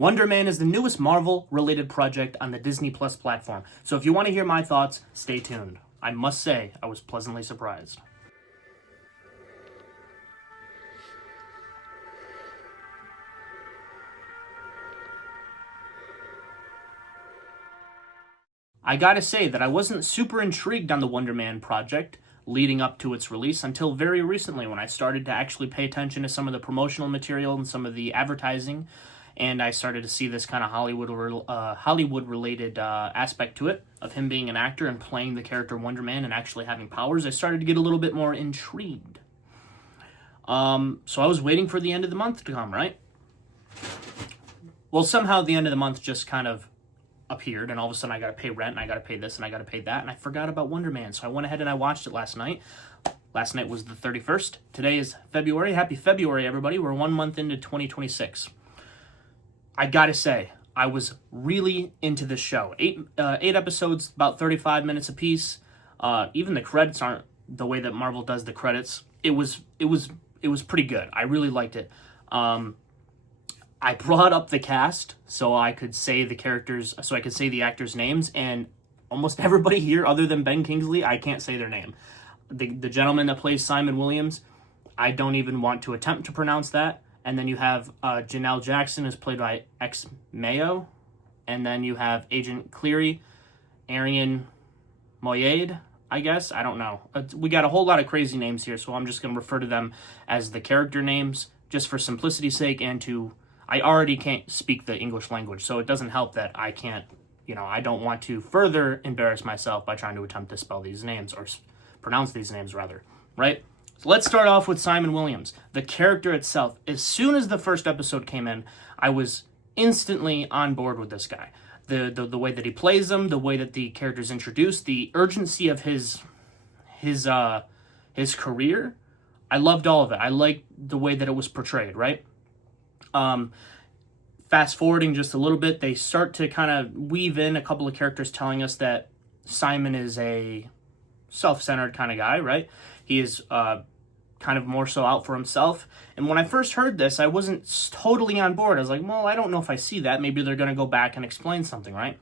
Wonder Man is the newest Marvel-related project on the Disney Plus platform, so if you want to hear my thoughts, stay tuned. I must say, I was pleasantly surprised. I gotta say that I wasn't super intrigued on the Wonder Man project leading up to its release until very recently when I started to actually pay attention to some of the promotional material and some of the advertising, and I started to see this kind of Hollywood-related aspect to it, of him being an actor and playing the character Wonder Man and actually having powers. I started to get a little bit more intrigued. So I was waiting for the end of the month to come, right? Well, somehow the end of the month just kind of appeared, and all of a sudden I gotta pay rent, and I gotta pay this, and I gotta pay that, and I forgot about Wonder Man, so I went ahead and I watched it last night. Last night was the 31st. Today is February. Happy February, everybody. We're 1 month into 2026. I gotta say, I was really into this show. Eight episodes, about 35 minutes apiece. Even the credits aren't the way that Marvel does the credits. It was pretty good. I really liked it. I brought up the cast so I could say the actors' names, and almost everybody here, other than Ben Kingsley, I can't say their name. The gentleman that plays Simon Williams, I don't even want to attempt to pronounce that. And then you have Janelle Jackson, who's played by X Mayo, and then you have Agent Cleary, Arian Moayed, I guess. I don't know. We got a whole lot of crazy names here, so I'm just going to refer to them as the character names, just for simplicity's sake, and I already can't speak the English language, so it doesn't help that I can't, I don't want to further embarrass myself by trying to attempt to spell these names, or pronounce these names, rather, right? So let's start off with Simon Williams. The character itself, as soon as the first episode came in, I was instantly on board with this guy. The way that he plays them, the way that the character's introduced, the urgency of his career, I loved all of it. I liked the way that it was portrayed, right? Fast forwarding just a little bit, they start to kind of weave in a couple of characters telling us that Simon is a self-centered kind of guy, right? He is kind of more so out for himself. And when I first heard this, I wasn't totally on board. I was like, well, I don't know if I see that. Maybe they're going to go back and explain something, right?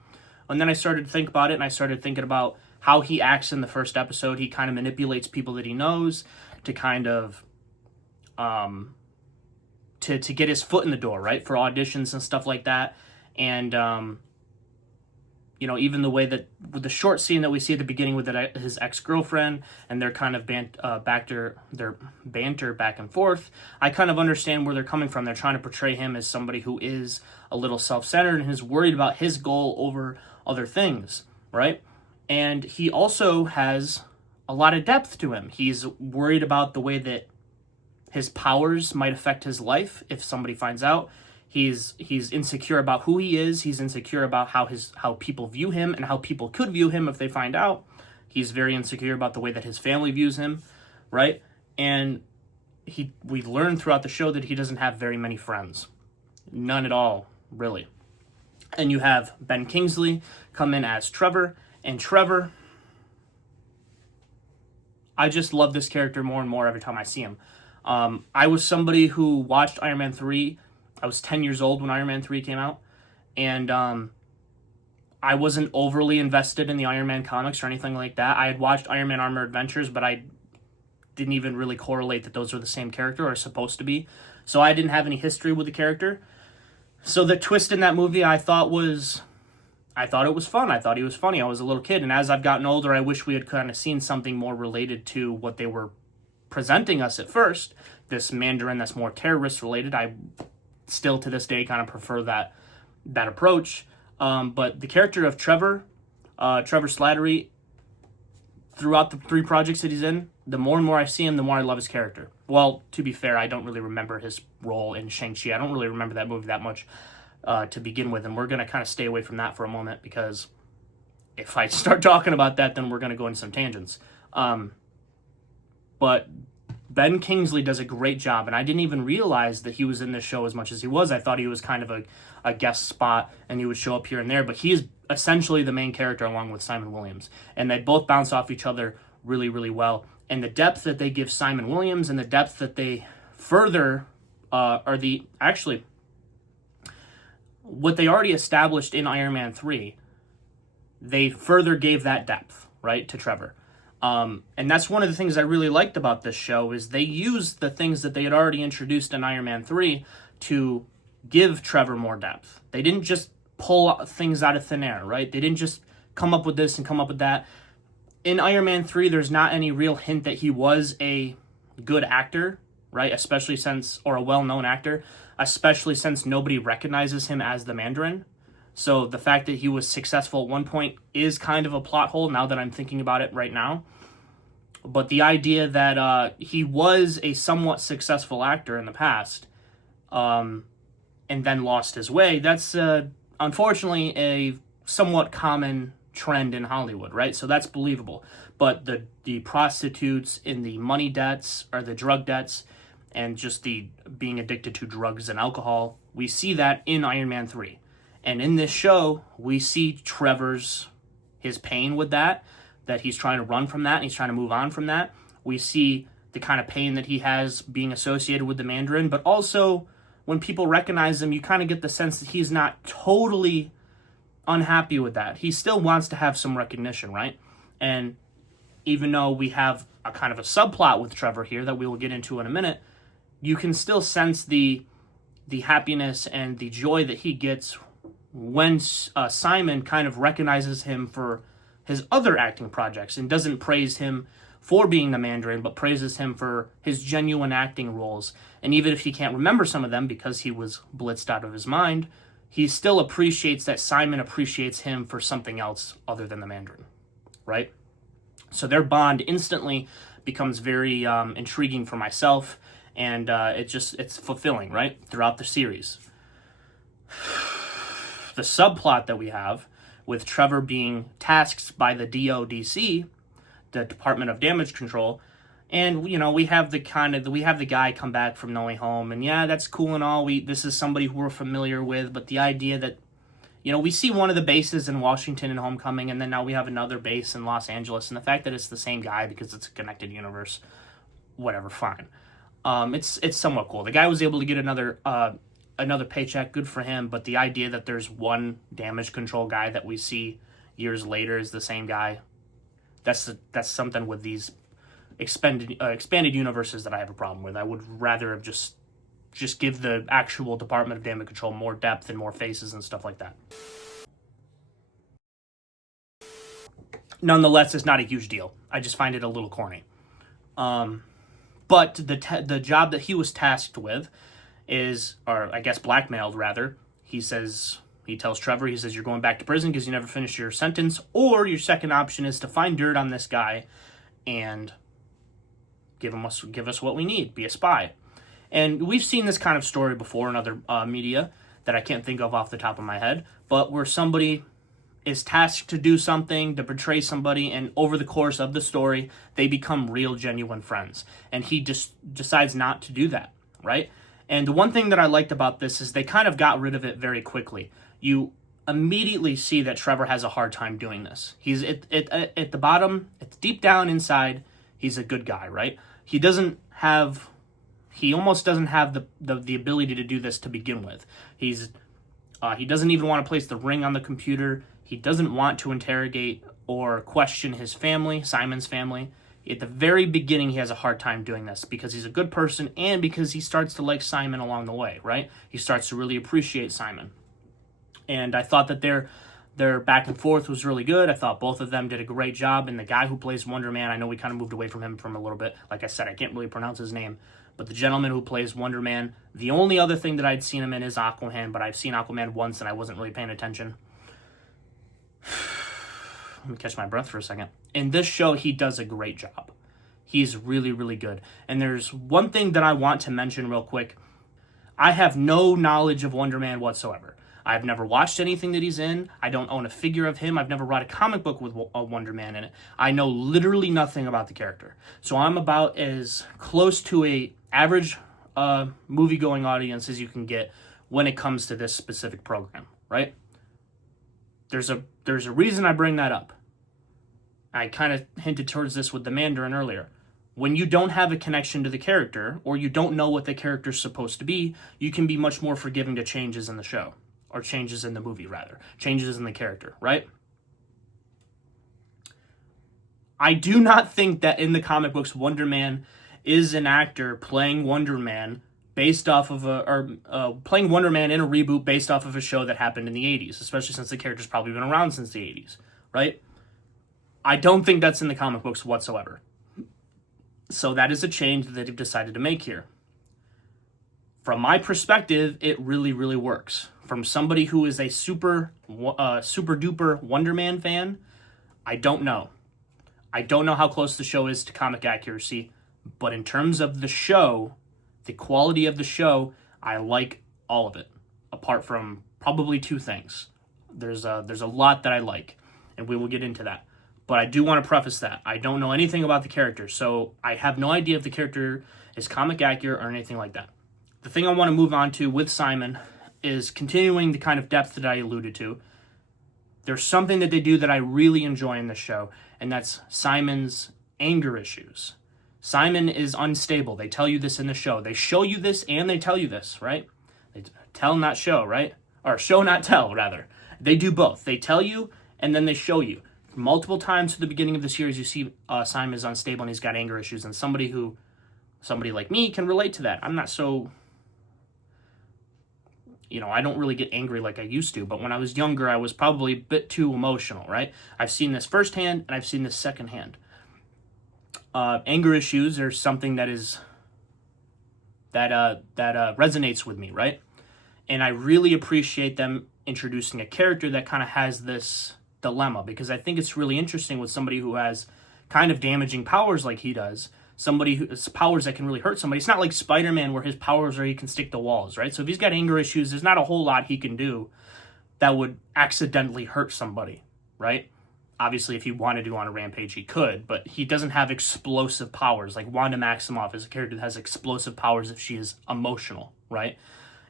And then I started to think about it, and I started thinking about how he acts in the first episode. He kind of manipulates people that he knows to kind of to get his foot in the door, right, for auditions and stuff like that. And even the way that with the short scene that we see at the beginning with his ex-girlfriend, and their kind of banter back and forth, I kind of understand where they're coming from. They're trying to portray him as somebody who is a little self-centered and is worried about his goal over other things, right? And he also has a lot of depth to him. He's worried about the way that his powers might affect his life if somebody finds out. He's insecure about who he is. He's insecure about how people view him and how people could view him if they find out. He's very insecure about the way that his family views him, right? And we learn throughout the show that he doesn't have very many friends. None at all, really. And you have Ben Kingsley come in as Trevor, and Trevor, I just love this character more and more every time I see him. I was somebody who watched Iron Man 3. I was 10 years old when Iron Man 3 came out, and I wasn't overly invested in the Iron Man comics or anything like that. I had watched Iron Man Armor Adventures, but I didn't even really correlate that those are the same character, or supposed to be. So I didn't have any history with the character. So the twist in that movie I thought it was fun. I thought he was funny. I was a little kid, and as I've gotten older, I wish we had kind of seen something more related to what they were presenting us at first. This Mandarin that's more terrorist related. I still to this day kind of prefer that approach. But the character of Trevor Slattery, throughout the 3 projects that he's in, the more and more I see him, the more I love his character. Well, to be fair, I don't really remember his role in Shang-Chi. I don't really remember that movie that much to begin with, and we're going to kind of stay away from that for a moment, because if I start talking about that, then we're going to go into some tangents. But Ben Kingsley does a great job, and I didn't even realize that he was in this show as much as he was. I thought he was kind of a guest spot, and he would show up here and there, but he is essentially the main character along with Simon Williams, and they both bounce off each other really, really well. And the depth that they give Simon Williams and the depth that they further what they already established in Iron Man 3, they further gave that depth, right, to Trevor. And that's one of the things I really liked about this show is they used the things that they had already introduced in Iron Man 3 to give Trevor more depth. They didn't just pull things out of thin air, right? They didn't just come up with this and come up with that. In Iron Man 3, there's not any real hint that he was a good actor, right? Especially since, or a well-known actor, especially since nobody recognizes him as the Mandarin. So the fact that he was successful at one point is kind of a plot hole now that I'm thinking about it right now. But the idea that he was a somewhat successful actor in the past, and then lost his way, that's unfortunately a somewhat common trend in Hollywood, right? So that's believable. But the prostitutes and the money debts, or the drug debts, and just the being addicted to drugs and alcohol, we see that in Iron Man 3. And in this show, we see his pain with that he's trying to run from that, and he's trying to move on from that. We see the kind of pain that he has being associated with the Mandarin, but also when people recognize him, you kind of get the sense that he's not totally unhappy with that. He still wants to have some recognition, right? And even though we have a kind of a subplot with Trevor here that we will get into in a minute, you can still sense the happiness and the joy that he gets when Simon kind of recognizes him for his other acting projects and doesn't praise him for being the Mandarin, but praises him for his genuine acting roles. And even if he can't remember some of them because he was blitzed out of his mind, he still appreciates that Simon appreciates him for something else other than the Mandarin, right? So their bond instantly becomes very intriguing for myself, and it's fulfilling, right, throughout the series. The subplot that we have with Trevor being tasked by the DODC, the Department of Damage Control, and we have the guy come back from No Way Home, and yeah, that's cool and all. This is somebody who we're familiar with, but the idea that we see one of the bases in Washington in Homecoming, and then now we have another base in Los Angeles, and the fact that it's the same guy because it's a connected universe, whatever, fine. It's somewhat cool. The guy was able to get another paycheck, good for him, but the idea that there's one damage control guy that we see years later is the same guy, that's something with these expanded universes that I have a problem with. I would rather have just give the actual Department of Damage Control more depth and more faces and stuff like that. Nonetheless, it's not a huge deal. I just find it a little corny. But the job that he was tasked with is, or I guess blackmailed rather, he tells Trevor, you're going back to prison because you never finished your sentence, or your second option is to find dirt on this guy and give us what we need, be a spy. And we've seen this kind of story before in other media that I can't think of off the top of my head, but where somebody is tasked to do something, to betray somebody, and over the course of the story, they become real, genuine friends. And he just decides not to do that, right? And the one thing that I liked about this is they kind of got rid of it very quickly. You immediately see that Trevor has a hard time doing this. He's at the bottom, it's deep down inside, he's a good guy, right? He almost doesn't have the ability to do this to begin with. He doesn't even want to place the ring on the computer. He doesn't want to interrogate or question his family, Simon's family. At the very beginning, he has a hard time doing this because he's a good person and because he starts to like Simon along the way, right? He starts to really appreciate Simon. And I thought that their back and forth was really good. I thought both of them did a great job. And the guy who plays Wonder Man, I know we kind of moved away from him from a little bit. Like I said, I can't really pronounce his name. But the gentleman who plays Wonder Man, the only other thing that I'd seen him in is Aquaman, but I've seen Aquaman once and I wasn't really paying attention. Let me catch my breath for a second. In this show, he does a great job. He's really, really good. And there's one thing that I want to mention real quick. I have no knowledge of Wonder Man whatsoever. I've never watched anything that he's in. I don't own a figure of him. I've never read a comic book with a Wonder Man in it. I know literally nothing about the character. So I'm about as close to a average movie-going audience as you can get when it comes to this specific program, right? There's a reason I bring that up. I kind of hinted towards this with the Mandarin earlier. When you don't have a connection to the character, or you don't know what the character's supposed to be, you can be much more forgiving to changes in the show. or changes in the movie, rather. Changes in the character, right? I do not think that in the comic books, Wonder Man is an actor playing Wonder Man based off of playing Wonder Man in a reboot based off of a show that happened in the 80s, especially since the character's probably been around since the 80s, right? I don't think that's in the comic books whatsoever. So that is a change that they've decided to make here. From my perspective, it really, really works. From somebody who is a super duper Wonder Man fan, I don't know. I don't know how close the show is to comic accuracy, but in terms of the show, the quality of the show, I like all of it, apart from probably two things. There's a lot that I like, and we will get into that. But I do want to preface that. I don't know anything about the character, so I have no idea if the character is comic accurate or anything like that. The thing I want to move on to with Simon is continuing the kind of depth that I alluded to. There's something that they do that I really enjoy in this show, and that's Simon's anger issues. Simon is unstable. They tell you this in the show. They show you this and they tell you this, right? They tell, not show, right? Or show, not tell, rather. They do both. They tell you and then they show you. Multiple times at the beginning of the series, you see Simon is unstable and he's got anger issues, and somebody like me can relate to that. I'm not so, I don't really get angry like I used to, but when I was younger, I was probably a bit too emotional, right? I've seen this firsthand and I've seen this secondhand. Anger issues are something that resonates with me, right? And I really appreciate them introducing a character that kind of has this dilemma, because I think it's really interesting with somebody who has kind of damaging powers like he does, somebody who has powers that can really hurt somebody. It's not like Spider-Man where his powers are he can stick to walls, right? So if he's got anger issues, there's not a whole lot he can do that would accidentally hurt somebody, right? Obviously, if he wanted to on a rampage, he could, but he doesn't have explosive powers. Like Wanda Maximoff is a character that has explosive powers if she is emotional, right?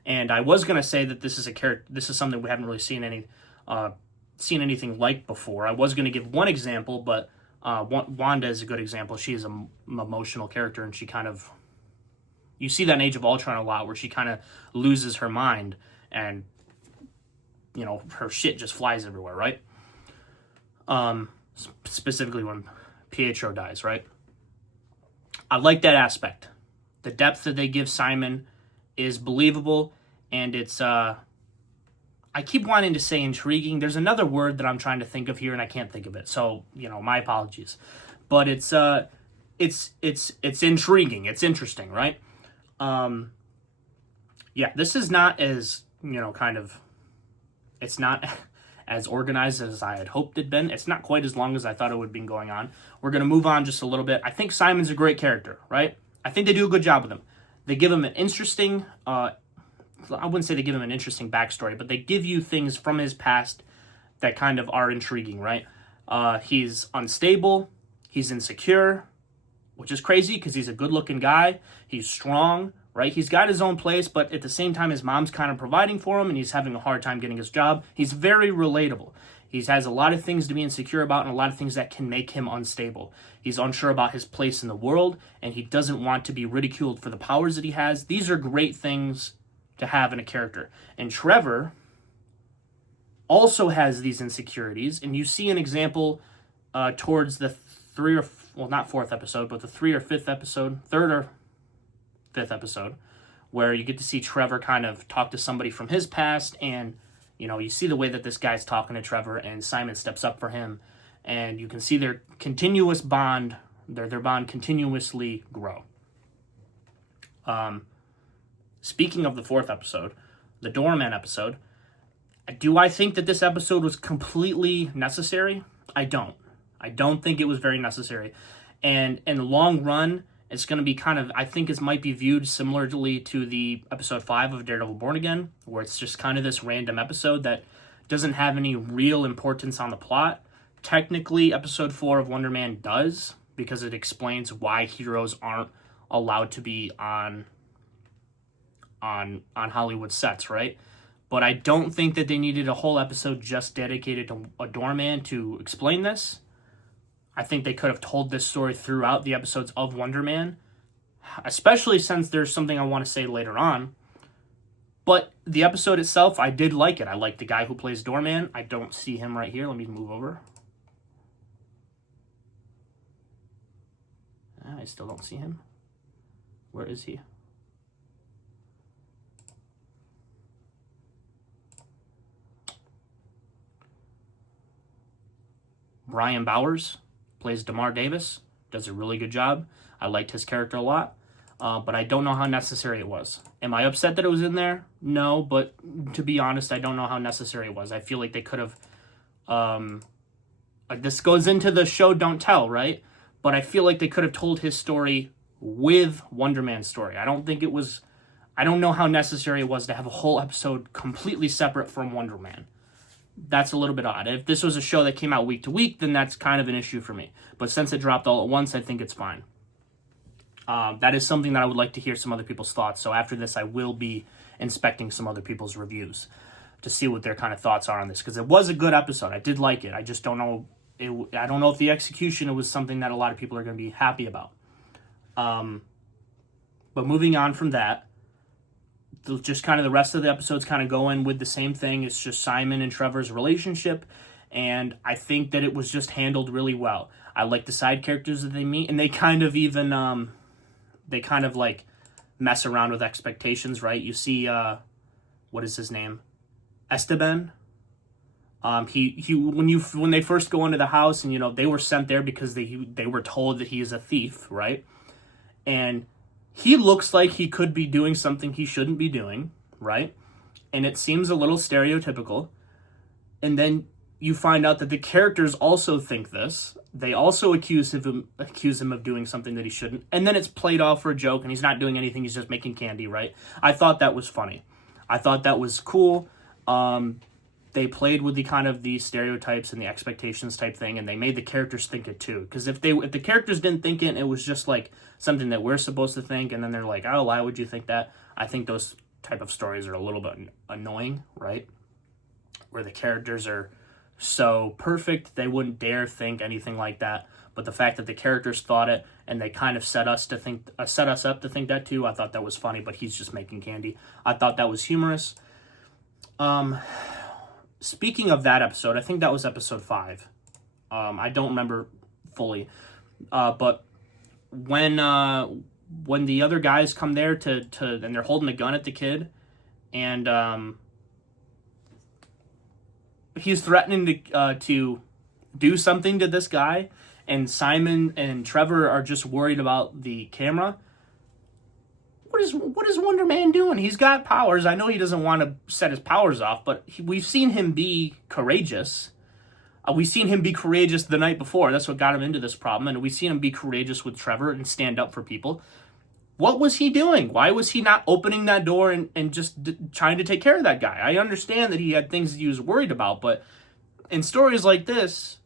And I was going to say that this is something we haven't really seen anything like before. I was going to give one example, but Wanda is a good example. She is an emotional character, and she kind of, you see that in Age of Ultron a lot, where she kind of loses her mind, and her shit just flies everywhere, right? Specifically when Pietro dies, right? I like that aspect. The depth that they give Simon is believable, and it's I keep wanting to say intriguing. There's another word that I'm trying to think of here and I can't think of it. So, my apologies. But it's intriguing. It's interesting, right? Yeah, this is not as, it's not as organized as I had hoped it'd been. It's not quite as long as I thought it would have been going on. We're going to move on just a little bit. I think Simon's a great character, right? I think they do a good job with him. They give him an interesting, I wouldn't say they give him an interesting backstory, but they give you things from his past that kind of are intriguing, right? He's unstable. He's insecure, which is crazy because he's a good-looking guy. He's strong, right? He's got his own place, but at the same time, his mom's kind of providing for him, and he's having a hard time getting his job. He's very relatable. He has a lot of things to be insecure about and a lot of things that can make him unstable. He's unsure about his place in the world, and he doesn't want to be ridiculed for the powers that he has. These are great things to have in a character. And Trevor also has these insecurities, and you see an example towards the not fourth episode, but the third or fifth episode, where you get to see Trevor kind of talk to somebody from his past, and you see the way that this guy's talking to Trevor, and Simon steps up for him, and you can see their continuous bond, their bond continuously grow. Speaking of the fourth episode, the Doorman episode, do I think that this episode was completely necessary? I don't. I don't think it was very necessary. And in the long run, it's going to be I think it might be viewed similarly to the episode 5 of Daredevil Born Again, where it's just kind of this random episode that doesn't have any real importance on the plot. Technically, episode 4 of Wonder Man does, because it explains why heroes aren't allowed to be on Hollywood sets, right? But I don't think that they needed a whole episode just dedicated to a doorman to explain this. I think they could have told this story throughout the episodes of Wonder Man, especially since there's something I want to say later on. But the episode itself, I did like it. I like the guy who plays Doorman. I don't see him right here. Let me move over. I still don't see him. Where is he? Brian Bowers plays DeMar Davis. Does a really good job. I liked his character a lot. But I don't know how necessary it was. Am I upset that it was in there? No, but to be honest, I don't know how necessary it was. I feel like they could have... like this goes into the show Don't Tell, right? But I feel like they could have told his story with Wonder Man's story. I don't think it was... I don't know how necessary it was to have a whole episode completely separate from Wonder Man. That's a little bit odd. If this was a show that came out week to week, then that's kind of an issue for me. But since it dropped all at once, I think it's fine. That is something that I would like to hear some other people's thoughts. So after this, I will be inspecting some other people's reviews to see what their kind of thoughts are on this. Because it was a good episode. I did like it. I just don't know. I don't know if the execution was something that a lot of people are going to be happy about. But moving on from that, just kind of the rest of the episodes kind of go in with the same thing. It's just Simon and Trevor's relationship. And I think that it was just handled really well. I like the side characters that they meet. And they kind of even... they kind of like mess around with expectations, right? You see, what is his name? Esteban. When they first go into the house, and they were sent there because they were told that he is a thief, right? And he looks like he could be doing something he shouldn't be doing, right? And it seems a little stereotypical. And then you find out that the characters also think this. They also accuse him of doing something that he shouldn't. And then it's played off for a joke, and he's not doing anything. He's just making candy, right? I thought that was funny. I thought that was cool. They played with the stereotypes and the expectations type thing, and they made the characters think it too. Because if the characters didn't think it, it was just like something that we're supposed to think, and then they're like, oh, why would you think that? I think those type of stories are a little bit annoying, right? Where the characters are so perfect they wouldn't dare think anything like that. But the fact that the characters thought it, and they kind of set us up to think that too, I thought that was funny. But he's just making candy. I thought that was humorous. Speaking of that episode, I think that was episode 5. I don't remember fully, but when the other guys come there to and they're holding a gun at the kid, and he's threatening to do something to this guy, and Simon and Trevor are just worried about the camera. What is Wonder Man doing? He's got powers. I know he doesn't want to set his powers off, but we've seen him be courageous. We've seen him be courageous the night before. That's what got him into this problem, and we've seen him be courageous with Trevor and stand up for people. What was he doing? Why was he not opening that door and just trying to take care of that guy? I understand that he had things that he was worried about, but in stories like this,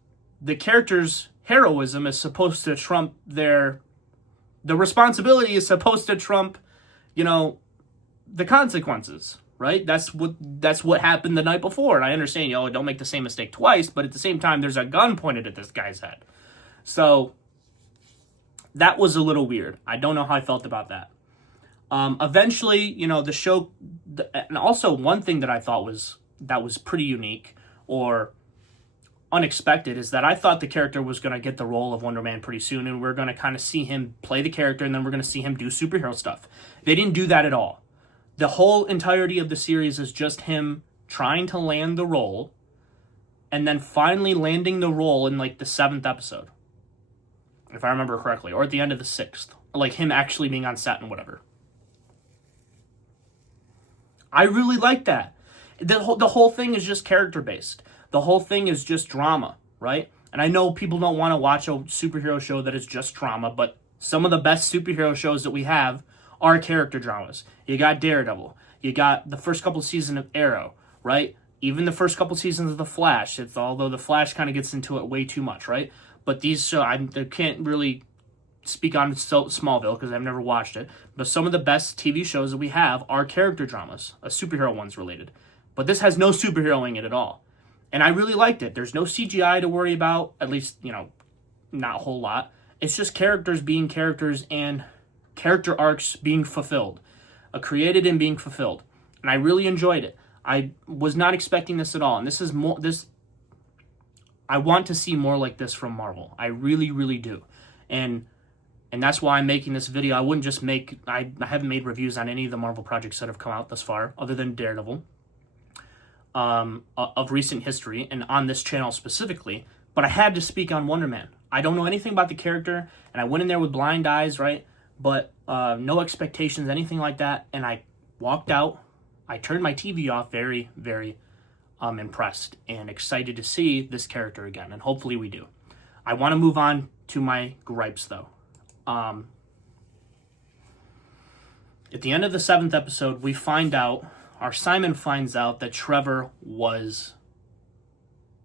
the character's heroism is supposed to trump the responsibility is supposed to trump, the consequences, right? That's what happened the night before. And I understand, don't make the same mistake twice, but at the same time, there's a gun pointed at this guy's head. So that was a little weird. I don't know how I felt about that. Eventually, the show, and also one thing that I thought was pretty unique or unexpected is that I thought the character was going to get the role of Wonder Man pretty soon, and we're going to kind of see him play the character, and then we're going to see him do superhero stuff. They didn't do that at all. The whole entirety of the series is just him trying to land the role, and then finally landing the role in like the 7th episode, if I remember correctly, or at the end of the 6th, like him actually being on set and whatever. I really like that. The whole thing is just character-based. The whole thing is just drama, right? And I know people don't want to watch a superhero show that is just drama, but some of the best superhero shows that we have are character dramas. You got Daredevil. You got the first couple seasons of Arrow, right? Even the first couple seasons of The Flash. Although The Flash kind of gets into it way too much, right? But these shows, I can't really speak on Smallville because I've never watched it. But some of the best TV shows that we have are character dramas, superhero ones related. But this has no superheroing in it at all. And I really liked it. There's no CGI to worry about, at least, not a whole lot. It's just characters being characters and character arcs being fulfilled, created and being fulfilled. and I really enjoyed it. I was not expecting this at all, and this is more this. I want to see more like this from Marvel. I really, really do, and that's why I'm making this video. I wouldn't just make. I haven't made reviews on any of the Marvel projects that have come out thus far, other than Daredevil, of recent history, and on this channel specifically. But I had to speak on Wonder Man. I don't know anything about the character, and I went in there with blind eyes, right? But no expectations, anything like that, and I walked out. I turned my TV off, very, very impressed and excited to see this character again, and hopefully we do. I want to move on to my gripes, though. At the end of the 7th episode, we find out, our Simon finds out that Trevor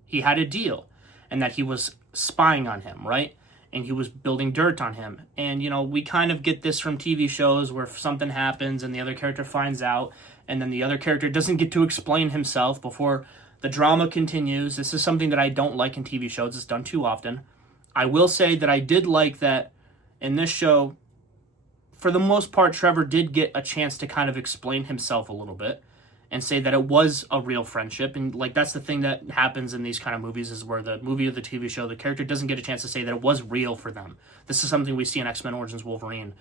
he had a deal, and that he was spying on him, right? And he was building dirt on him. And, you know, we kind of get this from TV shows where something happens and the other character finds out, and then the other character doesn't get to explain himself before the drama continues. This is something that I don't like in TV shows. It's done too often. I will say that I did like that in this show, for the most part, Trevor did get a chance to kind of explain himself a little bit and say that it was a real friendship. And, like, that's the thing that happens in these kind of movies, is where the movie or the TV show, the character doesn't get a chance to say that it was real for them. This is something we see in X-Men Origins Wolverine,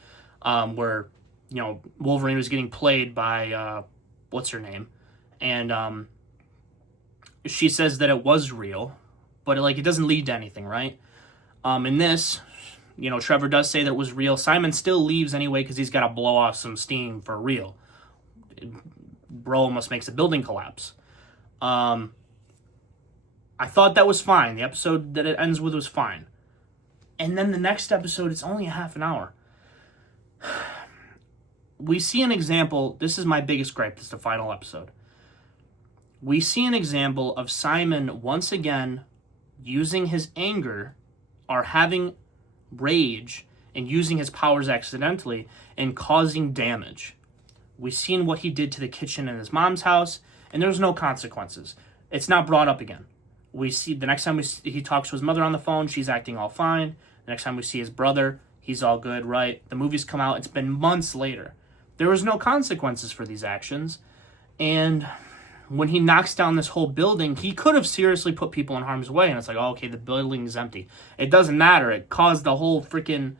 where, you know, Wolverine was getting played by, what's her name? And she says that it was real, but, like, it doesn't lead to anything, right? In this, you know, Trevor does say that it was real. Simon still leaves anyway because he's got to blow off some steam for real. Bro almost makes a building collapse. I thought that was fine. The episode that it ends with was fine. And then the next episode, it's only a half an hour. We see an example. This is my biggest gripe. This is the final episode. We see an example of Simon once again using his anger or having rage and using his powers accidentally and causing damage. We've seen what he did to the kitchen in his mom's house, and there's no consequences. It's not brought up again. We see the next time he talks to his mother on the phone, she's acting all fine. The next time we see his brother, he's all good, right? The movie's come out, it's been months later. There was no consequences for these actions, and when he knocks down this whole building, he could have seriously put people in harm's way, and it's like, oh, okay, the building's empty. It doesn't matter. It caused the whole freaking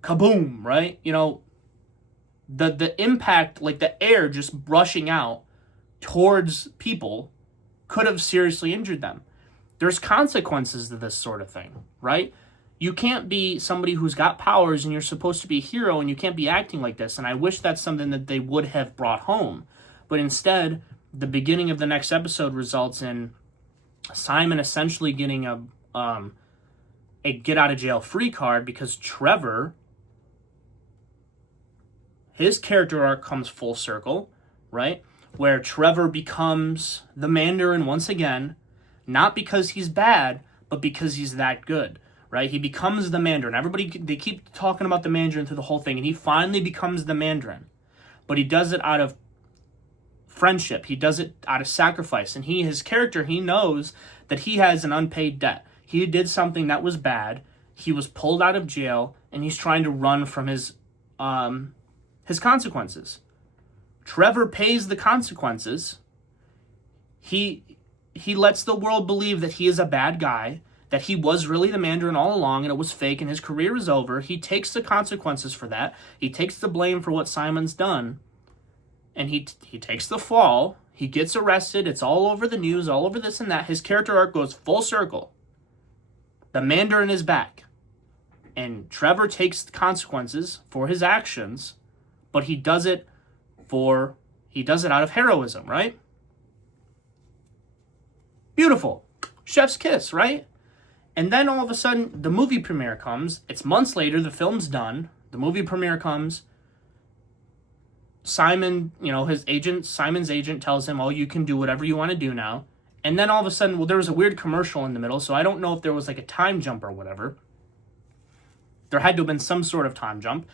kaboom, right? You know, the impact, like the air just rushing out towards people, could have seriously injured them. There's consequences to this sort of thing, right? You can't be somebody who's got powers and you're supposed to be a hero, and you can't be acting like this. And I wish that's something that they would have brought home. But instead, the beginning of the next episode results in Simon essentially getting a get out of jail free card because Trevor, his character arc comes full circle, right? Where Trevor becomes the Mandarin once again, not because he's bad, but because he's that good, right? He becomes the Mandarin. They keep talking about the Mandarin through the whole thing, and he finally becomes the Mandarin. But he does it out of friendship. He does it out of sacrifice. And his character, he knows that he has an unpaid debt. He did something that was bad. He was pulled out of jail, and he's trying to run from his consequences. Trevor pays the consequences. He lets the world believe that he is a bad guy, that he was really the Mandarin all along and it was fake and his career is over. He takes the consequences for that. He takes the blame for what Simon's done, and he takes the fall. He gets arrested. It's all over the news, all over this and that. His character arc goes full circle. The Mandarin is back, and Trevor takes the consequences for his actions, but he does it out of heroism, right? Beautiful. Chef's kiss, right? And then all of a sudden, the movie premiere comes. It's months later. The film's done. The movie premiere comes. Simon, Simon's agent tells him, oh, you can do whatever you want to do now. And then all of a sudden, well, there was a weird commercial in the middle, so I don't know if there was like a time jump or whatever. There had to have been some sort of time jump,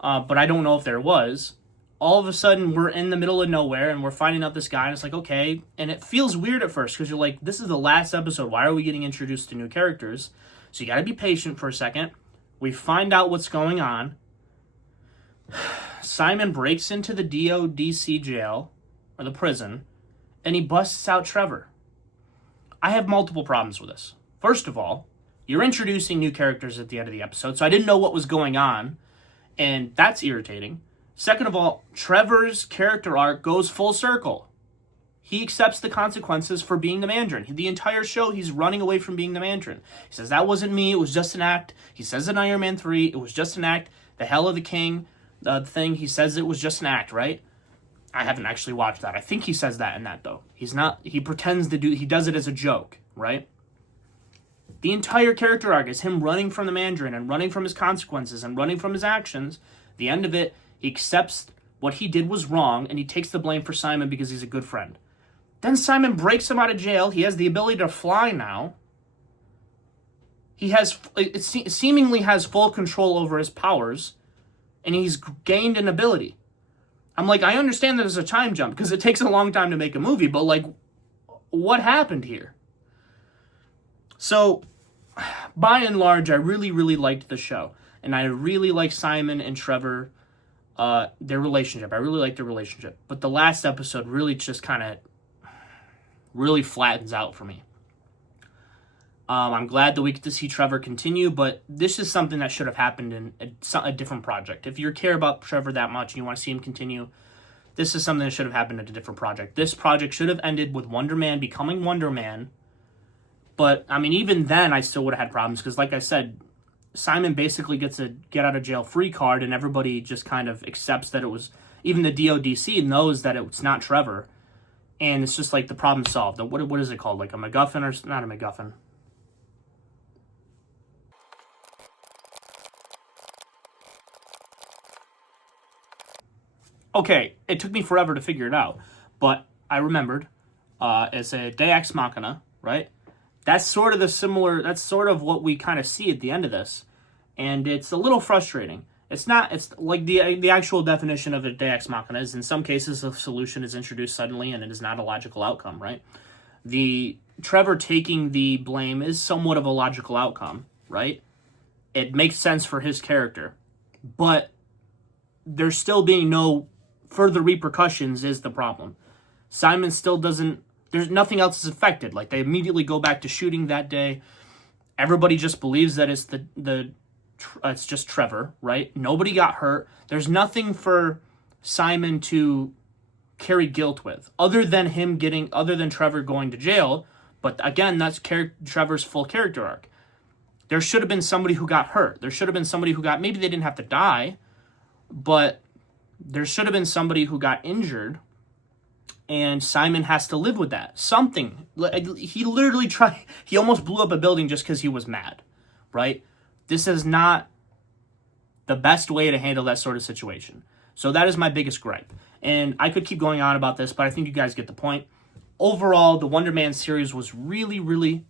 but I don't know if there was. All of a sudden, we're in the middle of nowhere, and we're finding out this guy, and it's like, okay. And it feels weird at first, because you're like, this is the last episode. Why are we getting introduced to new characters? So you got to be patient for a second. We find out what's going on. Simon breaks into the DODC jail, or the prison, and he busts out Trevor. I have multiple problems with this. First of all, you're introducing new characters at the end of the episode, so I didn't know what was going on, and that's irritating. Second of all, Trevor's character arc goes full circle. He accepts the consequences for being the Mandarin. The entire show, he's running away from being the Mandarin. He says, that wasn't me, it was just an act. He says in Iron Man 3, it was just an act. The Hell of the King thing, he says it was just an act, right? I haven't actually watched that. I think he says that in that, though. He pretends to do, he does it as a joke, right? The entire character arc is him running from the Mandarin and running from his consequences and running from his actions. The end of it, he accepts what he did was wrong, and he takes the blame for Simon because he's a good friend. Then Simon breaks him out of jail. He has the ability to fly now. He seemingly has full control over his powers, and he's gained an ability. I'm like, I understand that there's a time jump because it takes a long time to make a movie, but like, what happened here? So, by and large, I really, really liked the show, and I really like Simon and Trevor, their relationship. I really like their relationship, but the last episode really just kind of really flattens out for me. I'm glad that we get to see Trevor continue, but this is something that should have happened in a different project. If you care about Trevor that much and you want to see him continue, this is something that should have happened in a different project. This project should have ended with Wonder Man becoming Wonder Man, but, I mean, even then, I still would have had problems, because, like I said, Simon basically gets a get-out-of-jail-free card, and everybody just kind of accepts that it was, even the DODC knows that it's not Trevor, and it's just like the problem solved. What is it called? Like a MacGuffin or not a MacGuffin? Okay, it took me forever to figure it out, but I remembered. It's a Deus Ex Machina, right? That's sort of what we kind of see at the end of this, and it's a little frustrating. It's like the actual definition of a Deus Ex Machina is, in some cases, a solution is introduced suddenly and it is not a logical outcome, right? The Trevor taking the blame is somewhat of a logical outcome, right? It makes sense for his character, but there's still being no further repercussions is the problem. Simon still doesn't, there's nothing else is affected. Like, they immediately go back to shooting that day. Everybody just believes that it's it's just Trevor, right? Nobody got hurt. There's nothing for Simon to carry guilt with, other than Trevor going to jail. But again, that's Trevor's full character arc. There should have been somebody who got hurt. There should have been somebody who maybe they didn't have to die, but there should have been somebody who got injured, and Simon has to live with that. Something. He literally he almost blew up a building just because he was mad, right? This is not the best way to handle that sort of situation. So that is my biggest gripe. And I could keep going on about this, but I think you guys get the point. Overall, the Wonder Man series was really, really,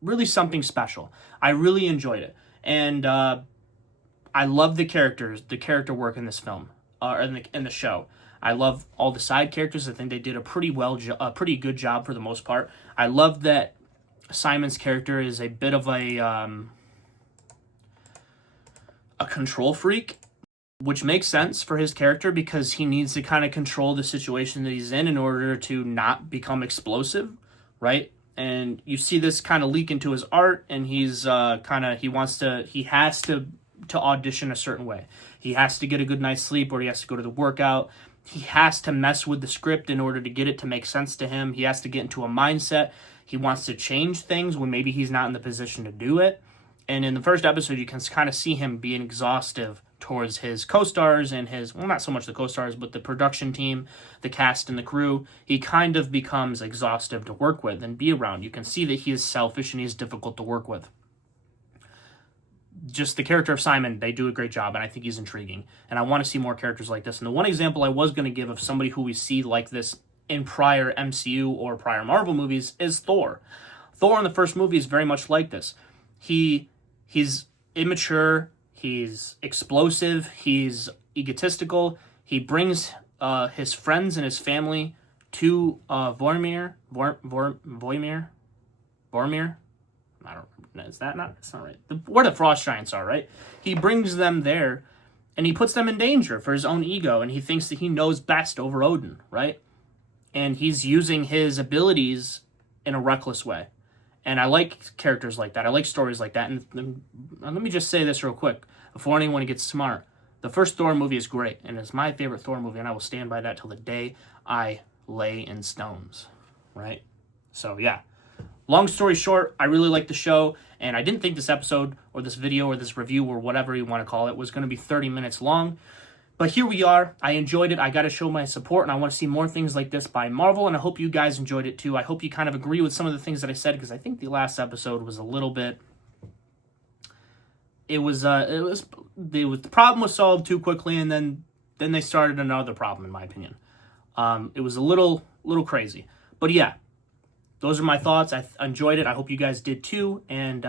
really something special. I really enjoyed it. And I love the character work in this film, in the show. I love all the side characters. I think they did a pretty good job for the most part. I love that Simon's character is a bit of a control freak, which makes sense for his character because he needs to kind of control the situation that he's in order to not become explosive, right? And you see this kind of leak into his art, and he has to audition a certain way. He has to get a good night's sleep, or he has to go to the workout. He has to mess with the script in order to get it to make sense to him. He has to get into a mindset. He wants to change things when maybe he's not in the position to do it. And in the first episode, you can kind of see him being exhaustive towards his co-stars and not so much the co-stars, but the production team, the cast and the crew. He kind of becomes exhaustive to work with and be around. You can see that he is selfish and he is difficult to work with. Just the character of Simon, they do a great job, and I think he's intriguing. And I want to see more characters like this. And the one example I was going to give of somebody who we see like this in prior MCU or prior Marvel movies is Thor. Thor in the first movie is very much like this. He's immature, he's explosive, he's egotistical. He brings his friends and his family to Vormir. I don't know. Is that not? That's not right. Where the frost giants are, right? He brings them there, And he puts them in danger for his own ego, and he thinks that he knows best over Odin, right? And he's using his abilities in a reckless way. And I like characters like that. I like stories like that. And let me just say this real quick before anyone gets smart. The first Thor movie is great, and it's my favorite Thor movie, and I will stand by that till the day I lay in stones, right? So, yeah. Long story short, I really like the show, and I didn't think this episode or this video or this review or whatever you want to call it was going to be 30 minutes long. But here we are. I enjoyed it. I got to show my support, and I want to see more things like this by Marvel, and I hope you guys enjoyed it too. I hope you kind of agree with some of the things that I said, because I think the last episode was a little bit... the problem was solved too quickly, and then they started another problem, in my opinion. It was a little crazy. But yeah, those are my thoughts. I enjoyed it. I hope you guys did too, and